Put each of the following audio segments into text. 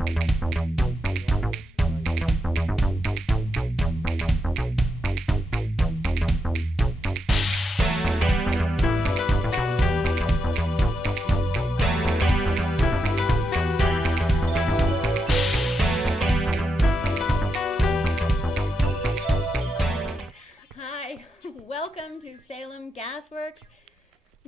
Welcome to Salem GASworks,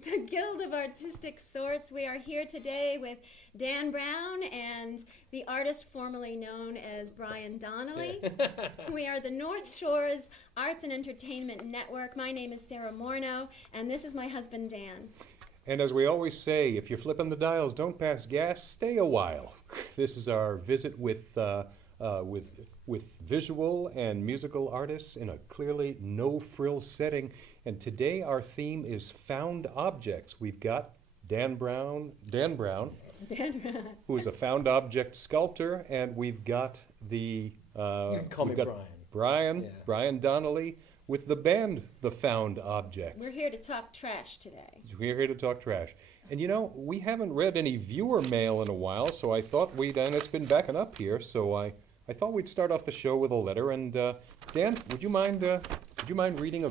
the Guild of Artistic Sorts. We are here today with Dann Browne and the artist formerly known as Brian Donnelly. We are the North Shore's Arts and Entertainment Network. My name is Sara Maurno, and this is my husband, Dan. And as we always say, if you're flipping the dials, don't pass gas, stay a while. This is our visit with visual and musical artists in a clearly no-frills setting. And today our theme is found objects. We've got Dann Browne, who is a found object sculptor, and we've got the you can call me Brian Donnelly with the band, The Found Objects. We're here to talk trash today. We're here to talk trash. And you know, we haven't read any viewer mail in a while, so I thought and it's been backing up here, so I thought we'd start off the show with a letter. And Dan, would you mind reading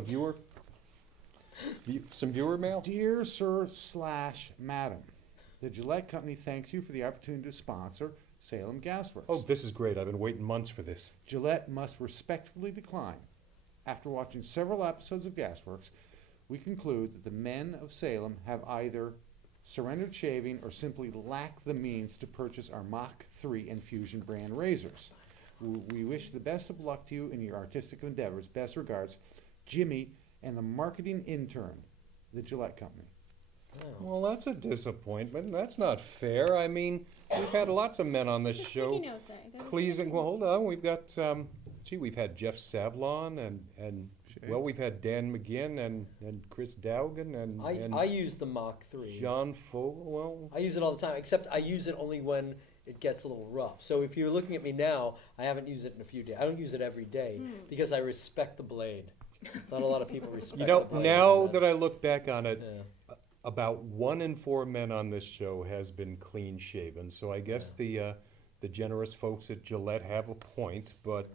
some viewer mail? Dear Sir/Madam, the Gillette Company thanks you for the opportunity to sponsor Salem GASworks. Oh, this is great. I've been waiting months for this. Gillette must respectfully decline. After watching several episodes of GASworks, we conclude that the men of Salem have either surrendered shaving or simply lack the means to purchase our Mach 3 and Fusion brand razors. We wish the best of luck to you in your artistic endeavors. Best regards, Jimmy and the marketing intern, the Gillette Company. Oh. Well, that's a disappointment. That's not fair. I mean, we've had lots of men on this show. Sticky notes, Pleasing. Well, hold on. We've got, we've had Jeff Savlon and well, we've had Dan McGinn and Chris Dowgan and I use the Mach 3. John Fogle. I use it all the time, except I use it only when it gets a little rough. So if you're looking at me now, I haven't used it in a few days. I don't use it every day because I respect the blade. Not a lot of people respect the blade. Now that I look back on it, about 1 in 4 men on this show has been clean shaven. So I guess the generous folks at Gillette have a point, but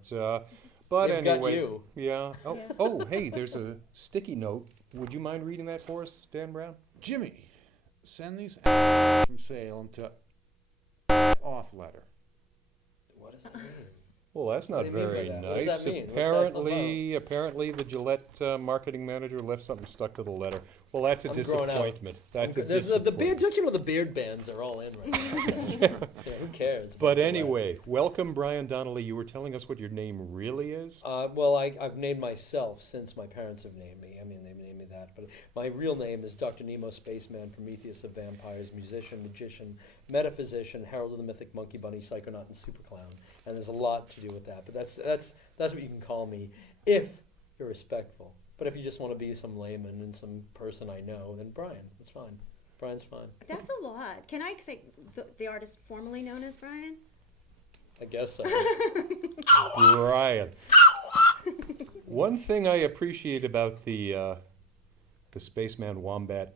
They've anyway, got you. Yeah. Oh, hey, there's a sticky note. Would you mind reading that for us, Dan Browne? Jimmy, send these from Salem to off letter. What does that mean? Well, that's not very nice. nice. What does that mean? Apparently, the Gillette marketing manager left something stuck to the letter. Well, that's a disappointment. That's a disappointment. The beard. Don't you know the beard bands are all in right now? Who cares? But anyway, welcome, Brian Donnelly. You were telling us what your name really is. Well, I've named myself since my parents have named me. I mean, they named me that, but my real name is Dr. Nemo Spaceman, Prometheus of Vampires, musician, magician, metaphysician, herald of the mythic monkey bunny, psychonaut, and super clown. And there's a lot to do with that. But that's what you can call me if you're respectful. But if you just want to be some layman and some person I know, then Brian, that's fine. Brian's fine. That's a lot. Can I say the artist formerly known as Brian? I guess so. Brian. One thing I appreciate about the Spaceman Wombat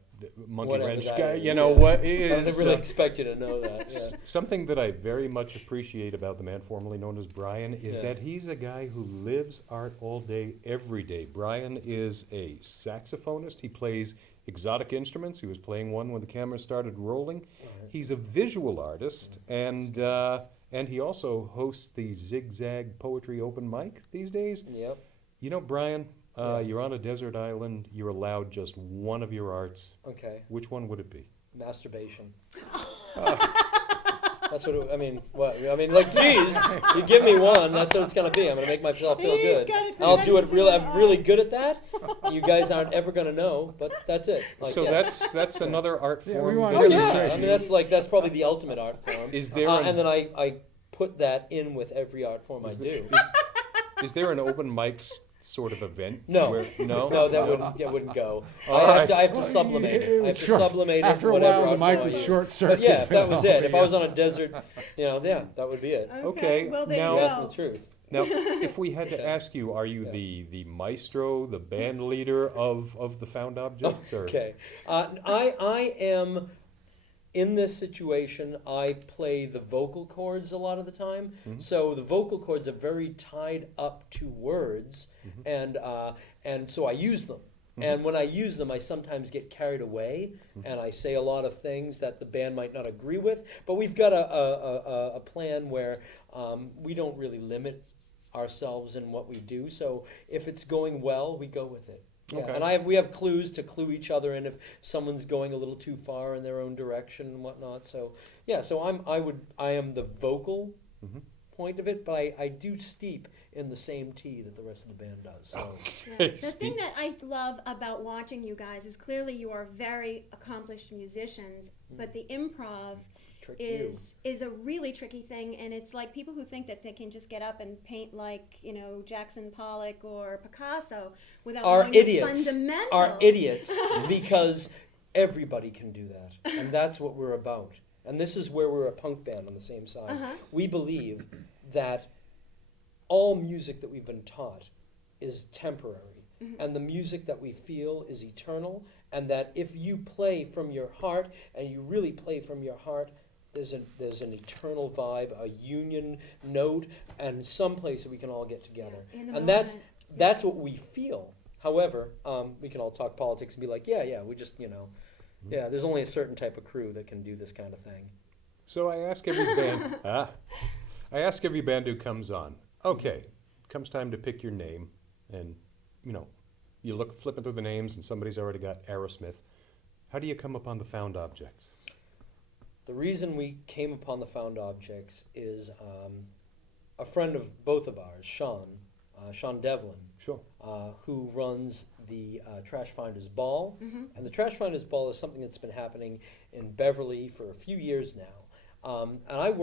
Monkey Whatever Wrench that guy, is, you know what I is didn't really expect you to know that. Yeah. something that I very much appreciate about the man formerly known as Brian is that he's a guy who lives art all day, every day. Brian is a saxophonist. He plays exotic instruments. He was playing one when the camera started rolling. Right. He's a visual artist, and he also hosts the Zigzag Poetry Open Mic these days. Yep. You know, Brian, you're on a desert island. You're allowed just one of your arts. Okay. Which one would it be? Masturbation. That's what I mean. What I mean, like, geez, you give me one. That's what it's gonna be. I'm gonna make myself feel good. I'll do it really. I'm really good at that. You guys aren't ever gonna know, but that's it. Like, So that's another art form. want Oh to yeah. I mean, that's probably the ultimate art form. Is there and then I put that in with every art form I do. Is there an open mic sort of event? No. No, that wouldn't go. All I right. have to sublimate it. I have to sublimate it. After a whatever while, the art mic form I would use. short circuit. But yeah, if that was it. If I was on a desert, that would be it. Okay, Well, there now- you You go. asked me the truth. Now, if we had to ask you, are you the maestro, the band leader of the Found Objects? Or? Okay. I am in this situation, I play the vocal chords a lot of the time. Mhm. So the vocal chords are very tied up to words, and so I use them. And when I use them, I sometimes get carried away, and I say a lot of things that the band might not agree with. But we've got a plan where we don't really limit ourselves in what we do. So if it's going well, we go with it. Yeah. Okay. And we have clues to clue each other in if someone's going a little too far in their own direction and whatnot. So yeah, so I am the vocal point of it, but I do steep in the same tea that the rest of the band does. So. Yeah. The thing that I love about watching you guys is clearly you are very accomplished musicians, but the improv is a really tricky thing, and it's like people who think that they can just get up and paint like, you know, Jackson Pollock or Picasso without knowing the fundamentals. Are idiots because everybody can do that, and that's what we're about. And this is where we're a punk band on the same side. We believe that all music that we've been taught is temporary, and the music that we feel is eternal, and that if you play from your heart, and you really play from your heart, there's an eternal vibe, a union note, and some place that we can all get together. Yeah, and that's what we feel. However, we can all talk politics and be like, yeah, we just, there's only a certain type of crew that can do this kind of thing. So I ask every band, I ask every band who comes on, okay, comes time to pick your name, and, you look flipping through the names, and somebody's already got Aerosmith. How do you come upon the Found Objects? The reason we came upon the Found Objects is a friend of both of ours, Sean Devlin, Sure. who runs the Trash Finders Ball. And the Trash Finders Ball is something that's been happening in Beverly for a few years now. And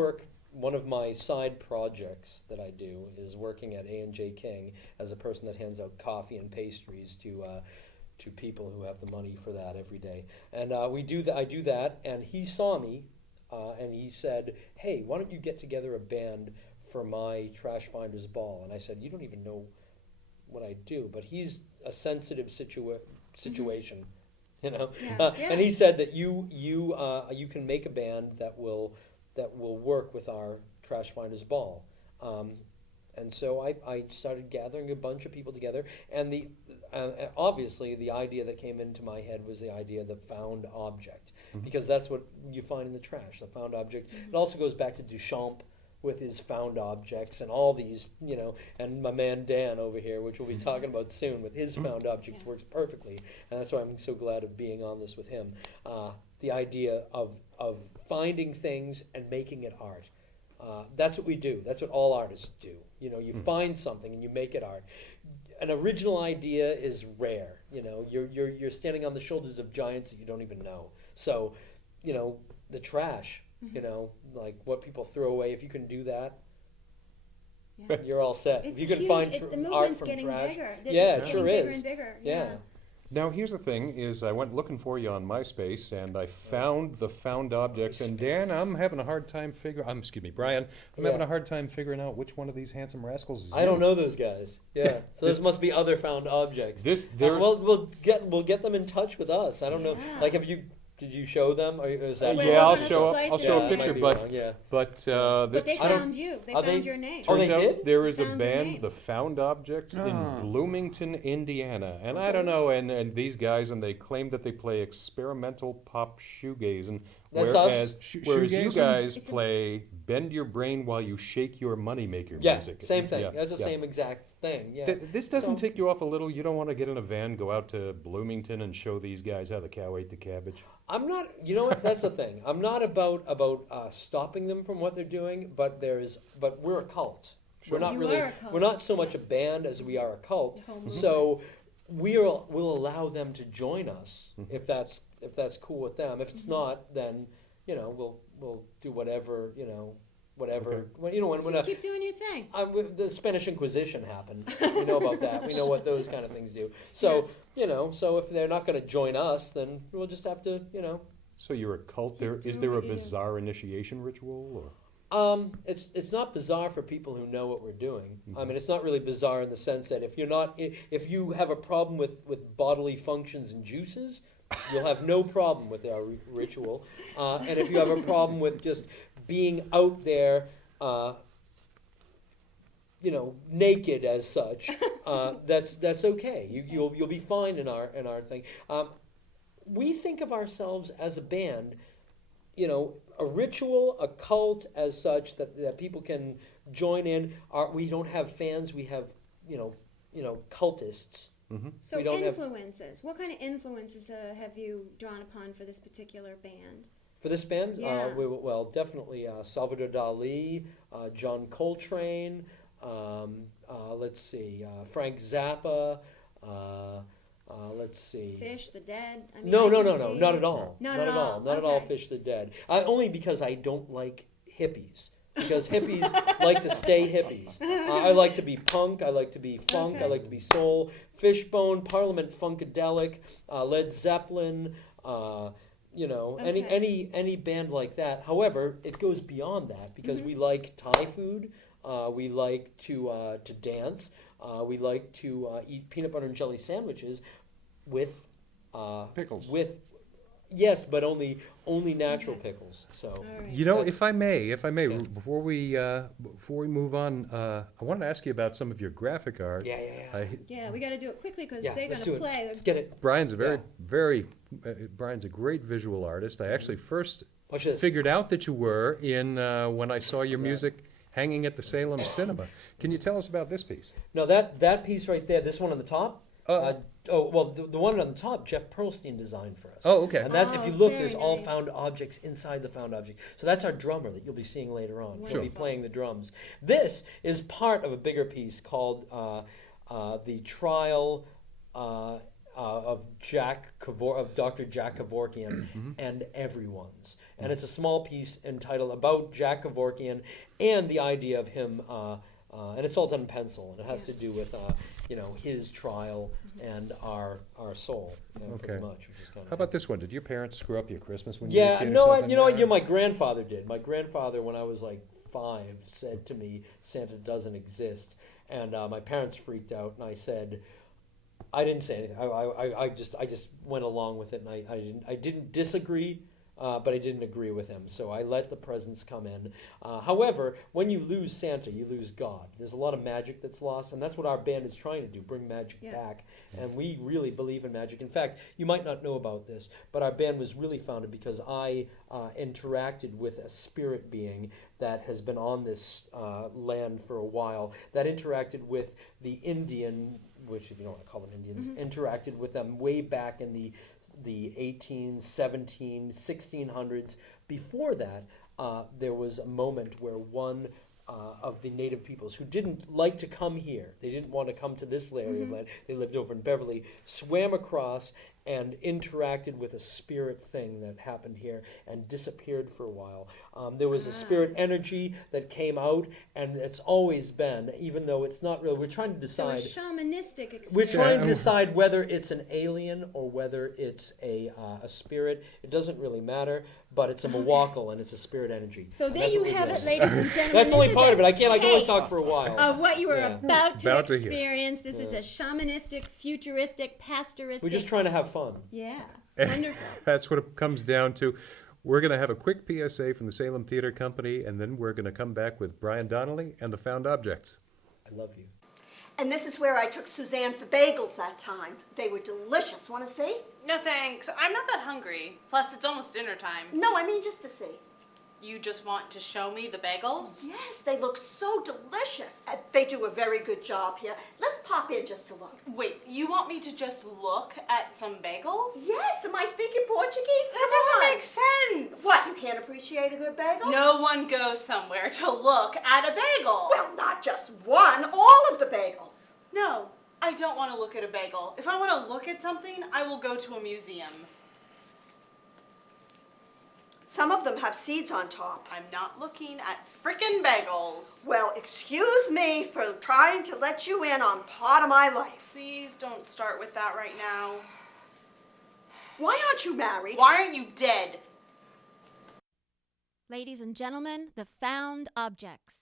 one of my side projects that I do is working at A&J King as a person that hands out coffee and pastries to people who have the money for that every day. And I do that, and he saw me, and he said, hey, why don't you get together a band for my Trash Finders Ball? And I said, you don't even know what I do, but he's a sensitive situation, And he said that you can make a band that will work with our Trash Finders Ball. And so I started gathering a bunch of people together, and obviously the idea that came into my head was the idea of the found object, because that's what you find in the trash, the found object. It also goes back to Duchamp with his found objects and all these, and my man Dan over here, which we'll be talking about soon, with his found objects works perfectly, and that's why I'm so glad of being on this with him. The idea of finding things and making it art. That's what we do. That's what all artists do. You find something and you make it art. An original idea is rare. You're standing on the shoulders of giants that you don't even know. So, the trash, like what people throw away, if you can do that, you're all set. It's if you can huge. find The art movement's from getting trash. bigger. Yeah, It's it sure getting bigger is. and bigger. Yeah. Now, here's the thing, is I went looking for you on MySpace, and I found the Found Objects, and Dan, I'm having a hard time Brian, I'm having a hard time figuring out which one of these handsome rascals is I don't know those guys. Yeah, so this must be other found objects. We'll get them in touch with us. I don't know. Yeah. Like, did you show them? Or is that Well, yeah, I'll gonna show splice a it. picture, But But they found you. They found your name. Oh, they turns out did? there is a Found your band, name. the Found Objects, Ah. in Bloomington, Indiana, and I don't know, and these guys, and they claim that they play experimental pop shoegaze, and That's whereas us. you Shoegazing? guys It's a- play bend your brain while you shake your moneymaker Yeah, music. same thing. Yeah, That's the yeah. same exact thing. Yeah. This doesn't So- tick you off a little? You don't want to get in a van, go out to Bloomington, and show these guys how the cow ate the cabbage? I'm not. You know what? That's the thing. I'm not about stopping them from what they're doing, but we're a cult. Sure. We're not You really. are a cult, We're not so yeah. much a band as we are a cult. The whole movement. So we'll allow them to join us if that's cool with them. If it's not, then we'll do whatever. Whatever. Okay. When Just keep doing your thing. the Spanish Inquisition happened. We know about that. We know what those kind of things do. So so if they're not going to join us, then we'll just have to So you're a cult. Keep Is doing there a what you do. bizarre initiation ritual? Or? It's not bizarre for people who know what we're doing. I mean, it's not really bizarre in the sense that if you have a problem with bodily functions and juices, You'll have no problem with our ritual. And if you have a problem with just being out there, naked as such, that's okay. You'll be fine in our thing. We think of ourselves as a band, a ritual, a cult as such that people can join in. We don't have fans. We have cultists. Mm-hmm. So We don't have- influences. What kind of influences have you drawn upon for this particular band? For this band, Yeah. definitely Salvador Dali, John Coltrane. Let's see, Frank Zappa. Let's see. Fish, the Dead? I mean, No, I not can at all. see- Not at all. Not at all. Okay. Fish the Dead. Only because I don't like hippies. Because hippies like to stay hippies. I like to be punk. I like to be funk. Okay. I like to be soul. Fishbone, Parliament Funkadelic, Led Zeppelin. Okay. Any band like that. However, it goes beyond that because Mm-hmm. we like Thai food. We like to dance. We like to eat peanut butter and jelly sandwiches with Pickles. Yes, but only natural pickles. So All right. If I may, Yeah. before we move on, I wanted to ask you about some of your graphic art. yeah. Yeah, we got to do it quickly because Yeah, they're let's going do to it. play. Let's get it. Brian's a Yeah. Brian's a great visual artist. I actually first Watch this. figured out that you were in when I saw your What's that? music hanging at the Salem Cinema. Can you tell us about this piece? No, that piece right there. This one on the top. Oh. The one on the top, Jeff Pearlstein designed for us. Oh, okay. And that's, if Oh, you look, very there's all nice. found objects inside the found object. So that's our drummer that you'll be seeing later on. He'll Sure. be playing the drums. This is part of a bigger piece called The Trial of Dr. Jack Kevorkian and Everyone's. And it's a small piece entitled About Jack Kevorkian and the idea of him, and it's all done in pencil, and it has to do with his trial and our soul, pretty Okay. much, which is kind of. How about this one? Did your parents screw up your Christmas when you were a Yeah, kid or no, something? my grandfather did. My grandfather, when I was like 5, said to me, "Santa doesn't exist," and my parents freaked out, and I said, I didn't say anything. I just went along with it, and I didn't disagree. But I didn't agree with him, so I let the presents come in. However, when you lose Santa, you lose God. There's a lot of magic that's lost, and that's what our band is trying to do, bring magic Yeah. back. And we really believe in magic. In fact, you might not know about this, but our band was really founded because I interacted with a spirit being that has been on this land for a while, that interacted with the Indian, which, if you don't want to call them Indians, interacted with them way back in the 18, 17, 1600s. Before that, there was a moment where one of the native peoples who didn't like to come here, they didn't want to come to this area of land, they lived over in Beverly, swam across and interacted with a spirit thing that happened here and disappeared for a while. There was a spirit energy that came out, and it's always been, even though it's not real, we're trying to So a decide. shamanistic experience. We're trying to Yeah. decide whether it's an alien or whether it's a spirit. It doesn't really matter, but it's a Mawakal and it's a spirit energy. So And there that's you what we're have it, doing. ladies and gentlemen. That's only This part is of it. I can only talk taste for a while. of what you are Yeah. about to About to hear. experience. This is Yeah. a shamanistic, futuristic, pastoristic. We're just trying to have fun. Yeah, wonderful. That's what it comes down to. We're going to have a quick PSA from the Salem Theater Company, and then we're going to come back with Brian Donnelly and the Found Objects. I love you. And this is where I took Suzanne for bagels that time. They were delicious. Want to see? No thanks. I'm not that hungry. Plus, it's almost dinner time. No, I mean just to see. You just want to show me the bagels? Yes, they look so delicious. They do a very good job here. Let's pop in just to look. Wait, you want me to just look at some bagels? Yes, am I speaking Portuguese? That Come doesn't on. make sense. What, you can't appreciate a good bagel? No one goes somewhere to look at a bagel. Well, not just one, all of the bagels. No, I don't want to look at a bagel. If I want to look at something, I will go to a museum. Some of them have seeds on top. I'm not looking at frickin' bagels. Well, excuse me for trying to let you in on part of my life. Please don't start with that right now. Why aren't you married? Why aren't you dead? Ladies and gentlemen, the Found Objects.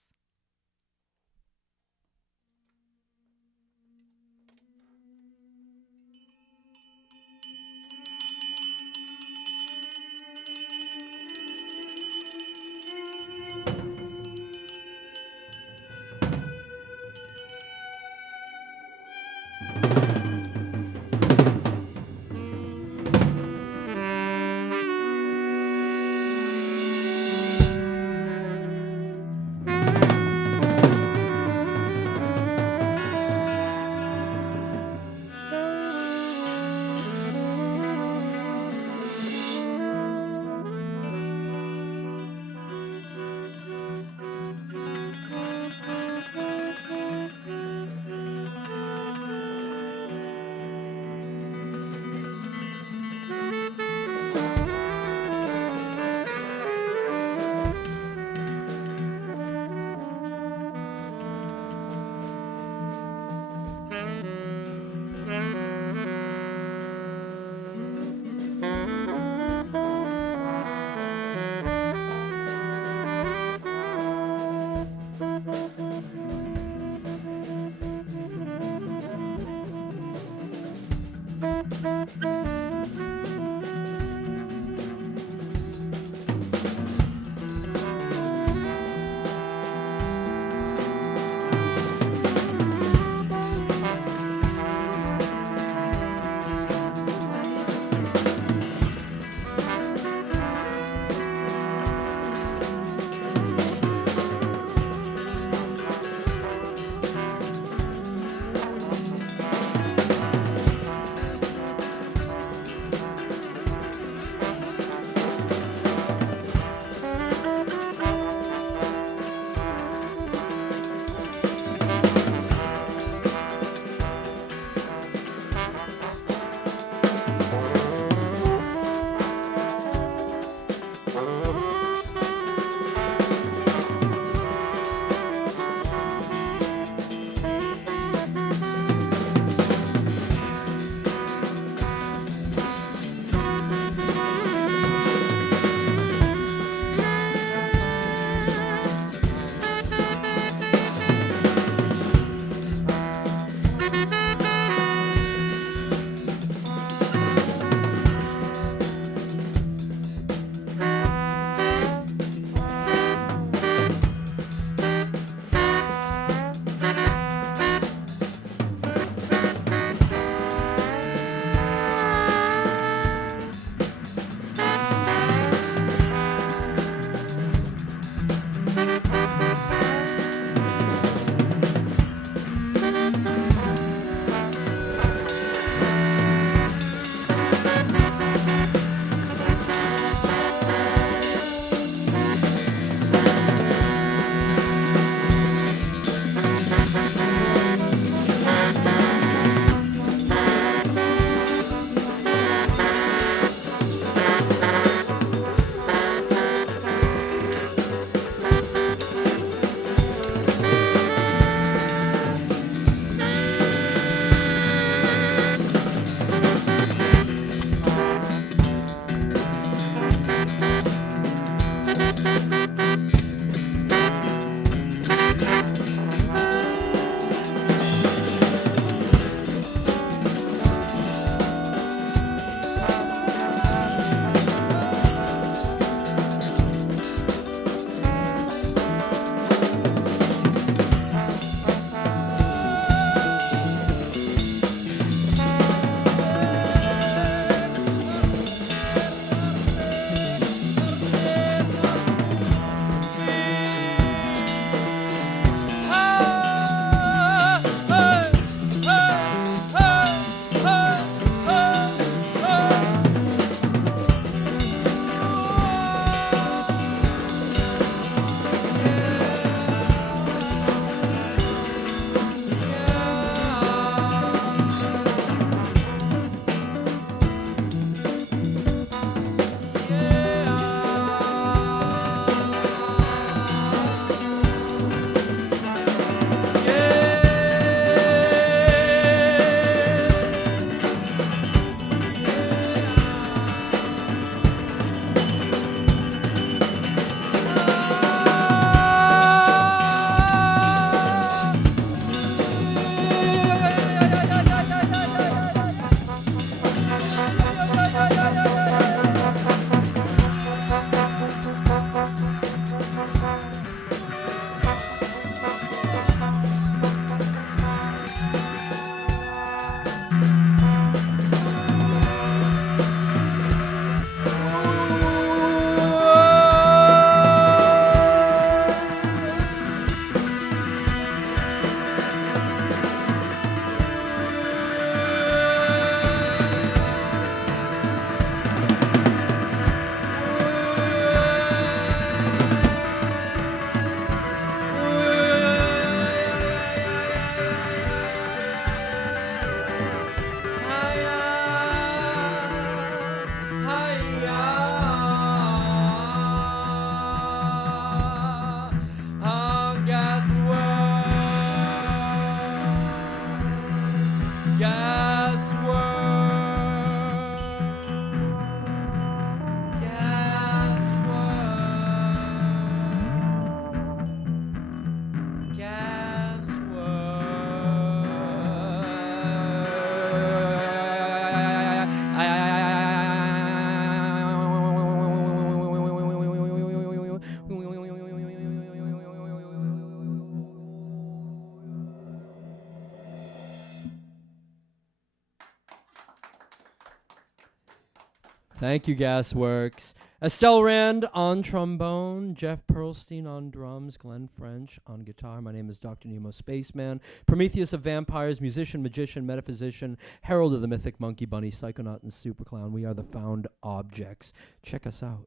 Thank you, GASworks. Estelle Rand on trombone, Jeff Pearlstein on drums, Glenn French on guitar. My name is Dr. Nemo Spaceman, Prometheus of Vampires, musician, magician, metaphysician, herald of the mythic monkey bunny, psychonaut, and superclown. We are the Found Objects. Check us out.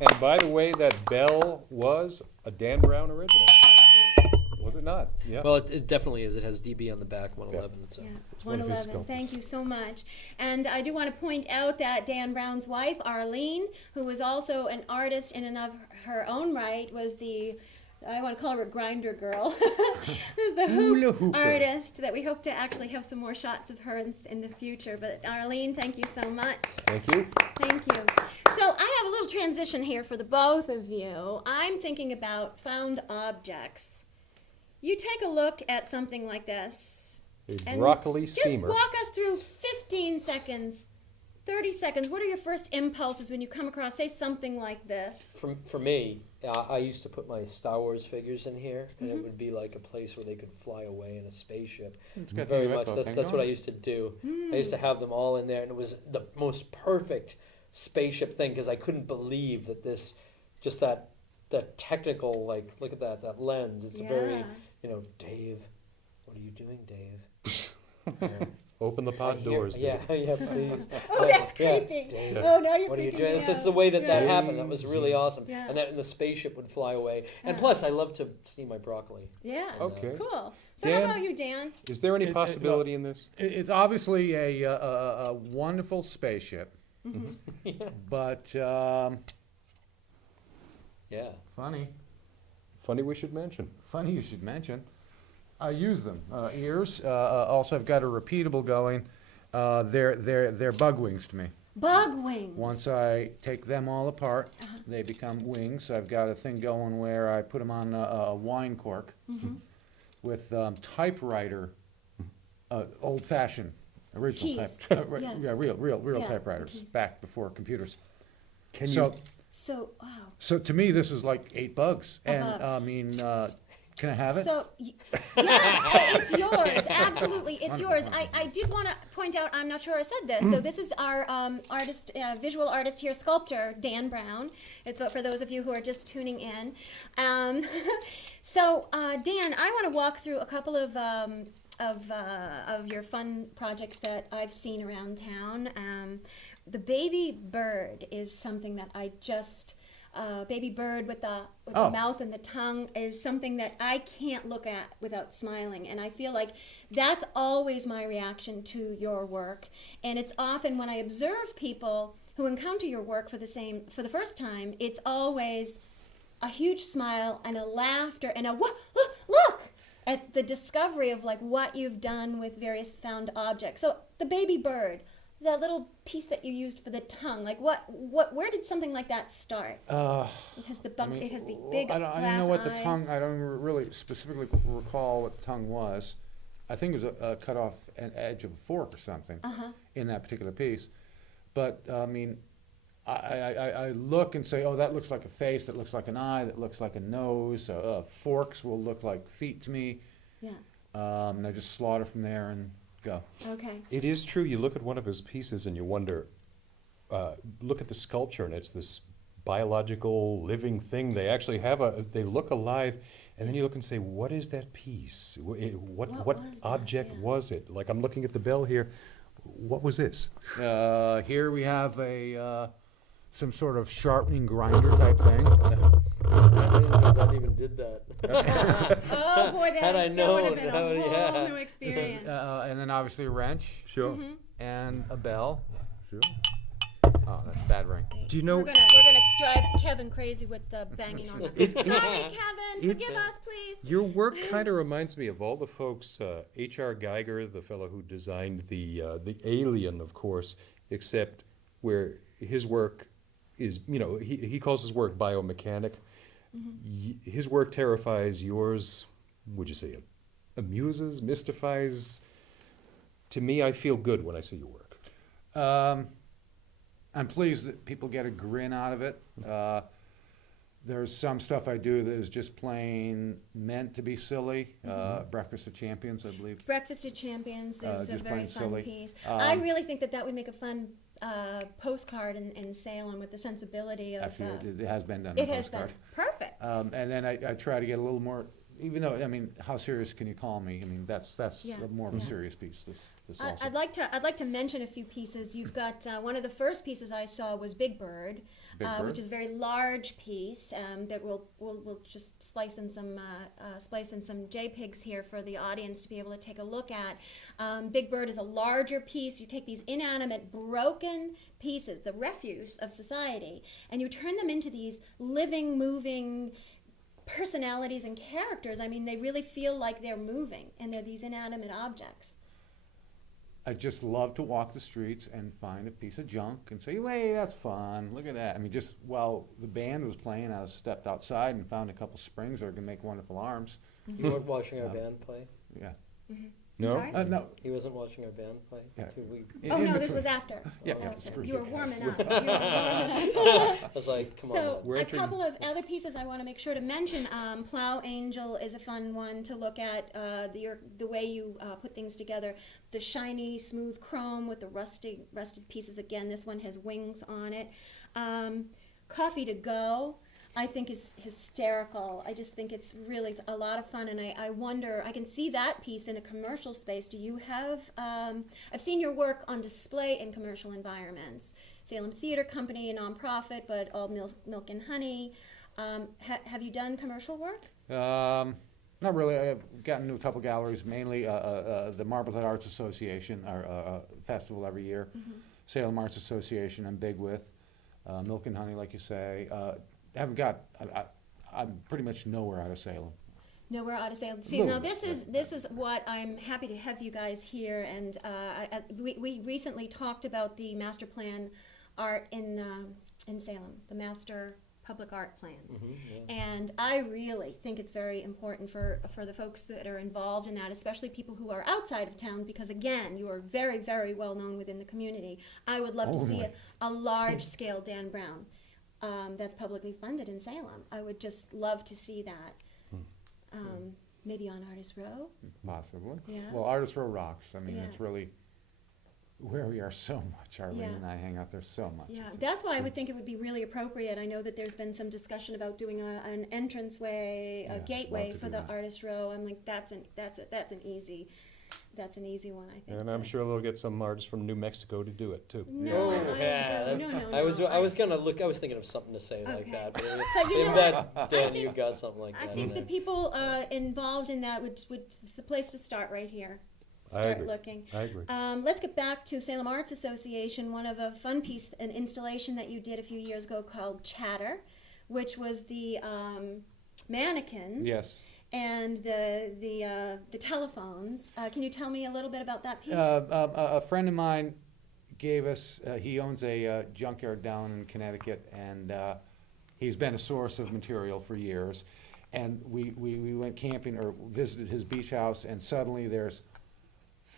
And by the way, that bell was a Dan Browne original. Was it not? Yeah. Well, it definitely is. It has DB on the back, 111. So. Yeah, It's one of his 111. sculptures. Thank you so much. And I do want to point out that Dan Browne's wife, Arlene, who was also an artist in and of her own right, was the, I want to call her a grinder girl, who's the hoop Hula-hooper. artist that we hope to actually have some more shots of her in the future. But Arlene, thank you so much. Thank you. Thank you. So I have a little transition here for the both of you. I'm thinking about found objects. You take a look at something like this. A and broccoli just steamer. walk us through 15 seconds, 30 seconds. What are your first impulses when you come across, say, something like this? For me, I used to put my Star Wars figures in here, and it would be like a place where they could fly away in a spaceship. It's got the Very UFO much. thing That's what I going. used to do. I used to have them all in there, and it was the most perfect spaceship thing because I couldn't believe that this, just that technical, like, look at that lens. It's a very, Dave, what are you doing, Dave? Open the pod I hear- doors. Yeah, Dave. yeah, please. Oh, that's Yeah, creepy. Dave. Oh, now you're What are you freaking doing? me It's just out. the way that Yeah. happened. That was really awesome. Yeah. And the spaceship would fly away. And Yeah. plus, I love to see my broccoli. Yeah. Okay. Cool. So Dan? how about you, Dan? Is there any It- possibility in this? It's obviously a wonderful spaceship, Yeah. but Yeah. funny Funny we should mention. you should mention. I use them. Ears. Also, I've got a repeatable going. They're bug wings to me. Bug wings. Once I take them all apart, they become wings. I've got a thing going where I put them on a wine cork with typewriter, old-fashioned, original Keys. type, Yeah. real Yeah, typewriters keys. back before computers. Can So, you? So, wow. so to me, this is like 8 bugs, A and bug. I mean, can I have it? So, yeah, it's yours. Absolutely, it's Wonderful, yours. wonderful. I did want to point out, I'm not sure I said this. So this is our artist, visual artist here, Sculptor, Dan Browne. For those of you who are just tuning in. So, Dan, I want to walk through a couple of your fun projects that I've seen around town. The baby bird is something that I just. Baby bird with the Oh. mouth and the tongue is something that I can't look at without smiling, and I feel like that's always my reaction to your work. And it's often when I observe people who encounter your work for the first time, it's always a huge smile and a laughter and a look at the discovery of like what you've done with various found objects. So the baby bird, that little piece that you used for the tongue, like where did something like that start? It has the bump. It has the big I glass don't know what the eyes. tongue. I don't really specifically recall what the tongue was. I think it was a cut off an edge of a fork or something in that particular piece. But I mean, I look and say, oh, that looks like a face. That looks like an eye. That looks like a nose. Forks will look like feet to me. Yeah. And I just slaughter from there and go. Okay. It is true. You look at one of his pieces and you wonder. Look at the sculpture, and it's this biological living thing. They actually have they look alive, and then you look and say, what is that piece? What was that? object Yeah. was it? Like I'm looking at the bell here. What was this? Here we have some sort of sharpening grinder type thing. I didn't know that even did that. Oh boy, Had I that would known, have been a that would- whole yeah. new This is, experience. and then obviously a wrench Sure. and a bell. Sure. Oh, that's bad ring. Do you know? We're gonna drive Kevin crazy with the banging on the. Sorry, Kevin. Forgive us, please. Your work kind of reminds me of all the folks, H.R. Geiger, the fellow who designed the Alien, of course, except where his work is, he calls his work biomechanic. His work terrifies, yours, would you say it amuses, mystifies? To me, I feel good when I see your work. I'm pleased that people get a grin out of it. There's some stuff I do that is just plain meant to be silly. Breakfast of Champions, I believe. Breakfast of Champions is a just very plain fun silly. piece. I really think that would make a fun postcard in Salem with the sensibility of. Actually, it has been done. It on has been postcard. perfect. And then I try to get a little more, even though, I mean, how serious can you call me? I mean, that's Yeah. more of a serious piece. This also. I'd like to mention a few pieces. You've got one of the first pieces I saw was Big Bird, Big Bird. which is a very large piece that we'll just splice in some JPEGs here for the audience to be able to take a look at. Big Bird is a larger piece. You take these inanimate, broken pieces, the refuse of society, and you turn them into these living, moving personalities and characters. I mean, they really feel like they're moving, and they're these inanimate objects. I just love to walk the streets and find a piece of junk and say, "Hey, that's fun. Look at that." I mean, just while the band was playing, I stepped outside and found a couple springs that are gonna make wonderful arms. You weren't watching our band play? Yeah. No? Sorry? No. He wasn't watching our band play? Yeah. We, Oh in no, this between. was after. Yeah, Okay. screw You were you warming guys. up. You were warming up. I was like, come So on. We're a entering- couple of other pieces I want to make sure to mention. Plow Angel is a fun one to look at. The way you put things together. The shiny, smooth chrome with the rusted pieces. Again, this one has wings on it. Coffee to Go, I think is hysterical. I just think it's really a lot of fun, and I wonder, I can see that piece in a commercial space. Do you have, I've seen your work on display in commercial environments. Salem Theater Company, a nonprofit, but all milk and honey. Have you done commercial work? Not really. I've gotten to a couple galleries, mainly the Marblehead Arts Association, our festival every year. Salem Arts Association, I'm big with. Milk and Honey, like you say. I'm pretty much nowhere out of Salem. Nowhere out of Salem. See, now this is what I'm happy to have you guys here, and we recently talked about the master plan art in Salem, the master public art plan, and I really think it's very important for the folks that are involved in that, especially people who are outside of town, because again, you are very, very well known within the community. I would love to see a large scale Dann Browne. That's publicly funded in Salem. I would just love to see that. Maybe on Artist Row. Possibly. Yeah. Well, Artist Row rocks. I mean, Yeah. it's really where we are so much. Arlene Yeah. and I hang out there so much. Yeah, It's- that's why I would think it would be really appropriate. I know that there's been some discussion about doing an entranceway, Yeah, a I'd gateway love to for do the that. Artist Row. I'm like, that's an easy one, I think. And I'm sure they'll get some artists from New Mexico to do it too. No, Oh, I yeah, don't that's- go. No, I was no, gonna look. I was thinking of something to say like Okay. that. But But you maybe know that, what? Dan, I you think- got something like that. I think in the there. people involved in that it's the place to start right here. I Start agree. looking. I agree. Let's get back to Salem Arts Association. One of a fun piece, an installation that you did a few years ago called Chatter, which was the mannequins. Yes. And the telephones. Can you tell me a little bit about that piece? A friend of mine gave us, he owns a junkyard down in Connecticut, and he's been a source of material for years. And we went camping or visited his beach house, and suddenly there's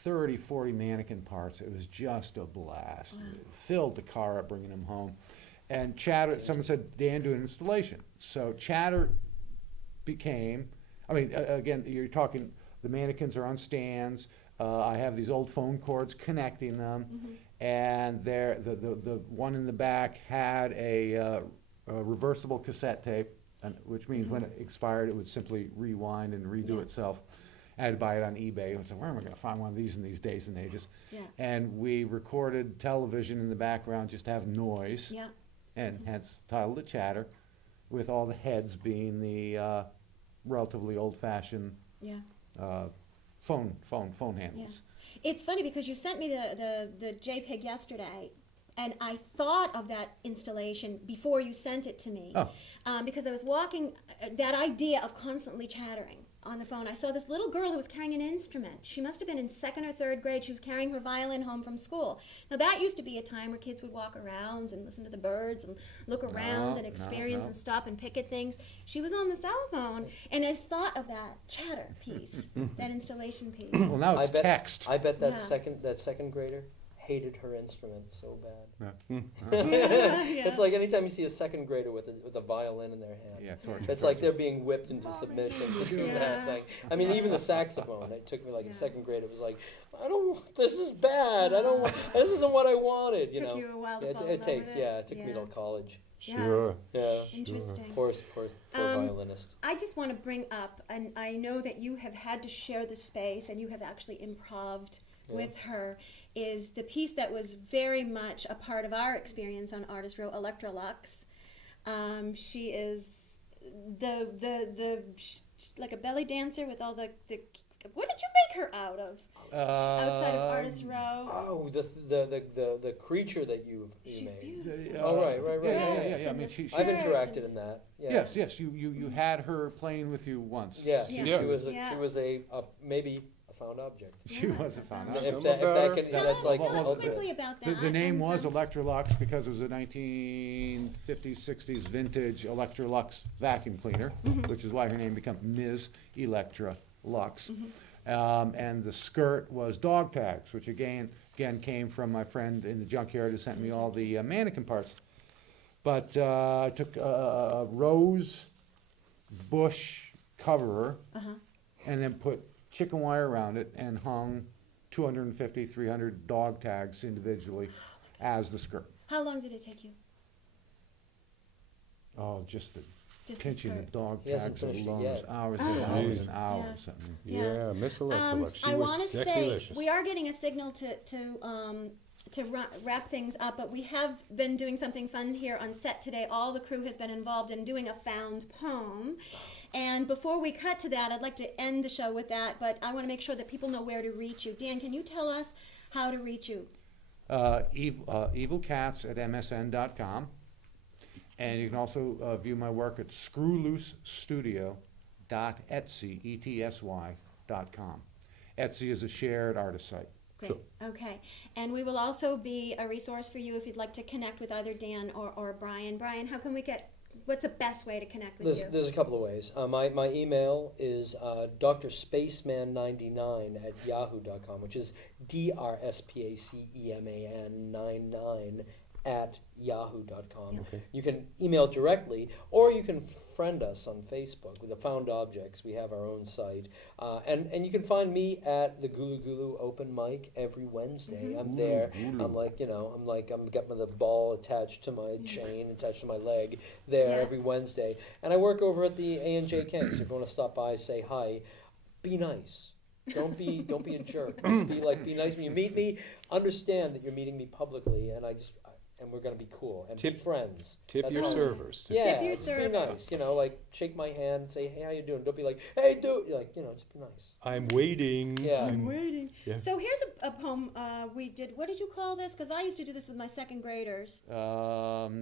30, 40 mannequin parts. It was just a blast. It filled the car up bringing them home. And Chatter, someone said, Dan, do an installation. So Chatter became, I mean, again, you're talking, the mannequins are on stands. I have these old phone cords connecting them. And the one in the back had a reversible cassette tape, which means when it expired, it would simply rewind and redo itself. I had to buy it on eBay. I was like, where am I going to find one of these in these days and ages? Yeah. And we recorded television in the background just to have noise, Yeah. and hence titled it Chatter, with all the heads being the relatively old-fashioned Yeah. phone handles. It's funny because you sent me the JPEG yesterday, and I thought of that installation before you sent it to me. Oh. Because I was walking, that idea of constantly chattering on the phone. I saw this little girl who was carrying an instrument. She must have been in 2nd or 3rd grade. She was carrying her violin home from school. Now that used to be a time where kids would walk around and listen to the birds and look around and experience and stop and pick at things. She was on the cell phone, and I thought of that chatter piece, that installation piece. Well, now it's text. I bet that Yeah. second grader hated her instrument so bad. Yeah. It's like anytime you see a 2nd grader with a violin in their hand. Yeah, torture. It's like they're being whipped into submission to do Yeah. that thing. I mean, even the saxophone. It took me like in 2nd grade. It was like, I don't. This is bad. I don't. This isn't what I wanted. You Took know. you a while to Yeah, fall it in love takes. with it. Yeah, it took me Yeah. till college. Sure. Yeah. Interesting. Poor Um, violinist. I just want to bring up, and I know that you have had to share the space, and you have actually improved with her, is the piece that was very much a part of our experience on Artist Row, Electrolux. She is like a belly dancer with all the what did you make her out of? Outside of Artist Row. Oh, the creature that you She's made. beautiful. Oh, right. Yes, I and mean, the she, I've skirt interacted and- in that. Yeah. yes, you had her playing with you once. Yeah, Yeah. she was Yeah. a maybe a found object. She was a found Yeah. object. If that can, Tell that's us, like tell us well, quickly about that. The name and was some- Electrolux because it was a 1950s, 60s vintage Electrolux vacuum cleaner, which is why her name became Ms. Electra Lux. And the skirt was dog tags, which again came from my friend in the junkyard who sent me all the mannequin parts. But I took a rose bush coverer and then put chicken wire around it and hung 250, 300 dog tags individually as the skirt. How long did it take you? Oh, just the Just the pinching the skirt. dog He hasn't tags finished it alone yet. was hours Oh. and hours and Jeez. hours. I mean, Yeah, Miss Electrolux. She I was want to say sexy-licious. we are getting a signal to wrap things up, but we have been doing something fun here on set today. All the crew has been involved in doing a found poem. And before we cut to that, I'd like to end the show with that, but I want to make sure that people know where to reach you. Dan, can you tell us how to reach you? evilcats@msn.com. And you can also view my work at screwloosestudio.etsy.com. Etsy is a shared artist site. Great. Okay. And we will also be a resource for you if you'd like to connect with either Dan or Brian. Brian, how can we what's the best way to connect with you? There's a couple of ways. My email is drspaceman99@yahoo.com, which is DRSPACEMAN99 Okay. You can email directly, or you can friend us on Facebook with the Found Objects. We have our own site, and you can find me at the Gulu Gulu open mic every Wednesday. I'm there. I'm got the ball attached to my chain, attached to my leg there every Wednesday, and I work over at the A&J Kings. If you want to stop by, say hi. Be nice. Don't be a jerk. Just be nice when you meet me. Understand that you're meeting me publicly, and we're gonna be cool and be friends. Tip That's your all. servers. Yeah, Tip your just servers. be nice. Like shake my hand, say hey, how you doing? Don't be like hey, dude. Just be nice. I'm waiting. Yeah. I'm waiting. Yeah. So here's a poem we did. What did you call this? Because I used to do this with my 2nd graders.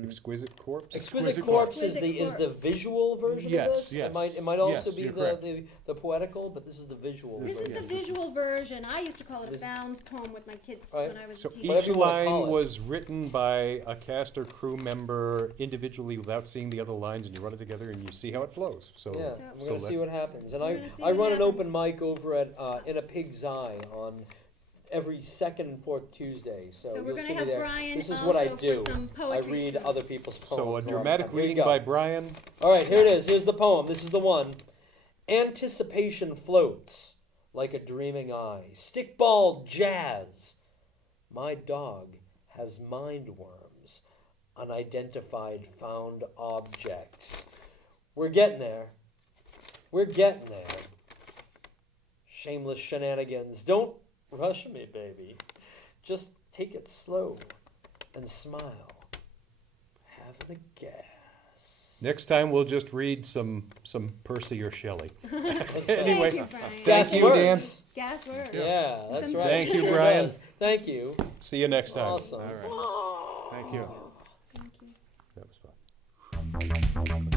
Exquisite corpse. Exquisite Exquisite Corpse Corpse. is the visual version Yes, of this. yes, It might also yes, be you're correct. the poetical, but this is the visual This version. is the visual version. I used to call it a This- found poem with my kids Right. when I was So a teacher. Whatever each you wanna line call it. was written by a cast or crew member individually without seeing the other lines, and you run it together and you see how it flows. So, Yeah, So- we're gonna see what happens. And We're gonna see I what run an open happens. mic over at In a Pig's Eye on every 2nd and 4th Tuesday. So, So we're you'll gonna see me have there. Brian This is what I also do. for some I poetry read stuff. other people's poems. so a lot of dramatic fun. Here you reading go. by Brian. All right, here it is. Here's the poem. This is the one. Anticipation floats like a dreaming eye. Stickball jazz. My dog has mind worms. Unidentified found objects. We're getting there. We're getting there. Shameless shenanigans. Don't rush me, baby. Just take it slow and smile. Having a gas. Next time we'll just read some Percy or Shelley. That's Anyway, Thank you, Brian. thank you, Dan. GASworks. Yeah, that's Some right. Thank It you, sure Brian. does. Thank you. See you next time. Awesome. All right. Thank you. Thank you. That was fun.